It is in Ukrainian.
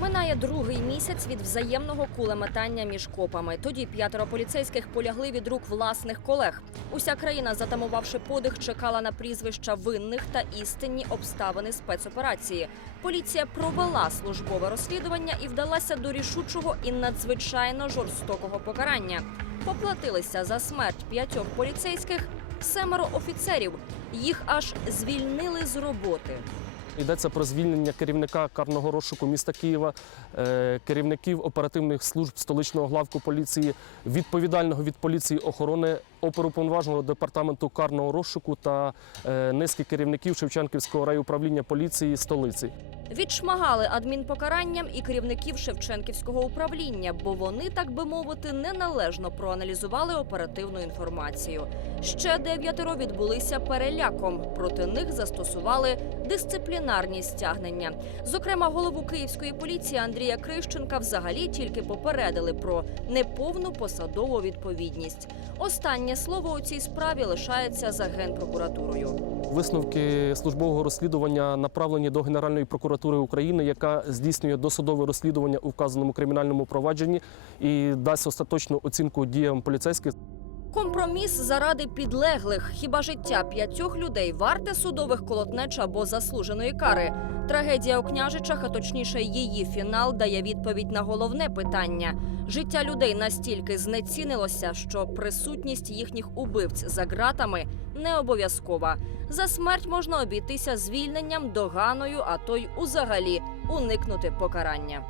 Минає другий місяць від взаємного кулеметання між копами. Тоді п'ятеро поліцейських полягли від рук власних колег. Уся країна, затамувавши подих, чекала на прізвища винних та істинні обставини спецоперації. Поліція провела службове розслідування і вдалася до рішучого і надзвичайно жорстокого покарання. Поплатилися за смерть п'ятьох поліцейських семеро офіцерів. Їх аж звільнили з роботи. Йдеться про звільнення керівника карного розшуку міста Києва, е, керівників оперативних служб столичного главку поліції, відповідального від поліції охорони, оперуповноваженого департаменту карного розшуку та е, низки керівників Шевченківського райуправління поліції столиці. Відшмагали адмінпокаранням і керівників Шевченківського управління, бо вони, так би мовити, неналежно проаналізували оперативну інформацію. Ще дев'ятеро відбулися переляком. Проти них застосували дисциплінарні стягнення. Зокрема, голову київської поліції Андрія Крищенка взагалі тільки попередили про неповну посадову відповідність. Останнє слово у цій справі лишається за генпрокуратурою. Висновки службового розслідування направлені до Генеральної прокуратури України, яка здійснює досудове розслідування у вказаному кримінальному провадженні і дасть остаточну оцінку діям поліцейських. Компроміс заради підлеглих. Хіба життя п'ятьох людей варте судових колотнеч або заслуженої кари? Трагедія у княжичах, а точніше, її фінал дає відповідь на головне питання: життя людей настільки знецінилося, що присутність їхніх убивць за ґратами не обов'язкова. За смерть можна обійтися звільненням, доганою, а то й узагалі уникнути покарання.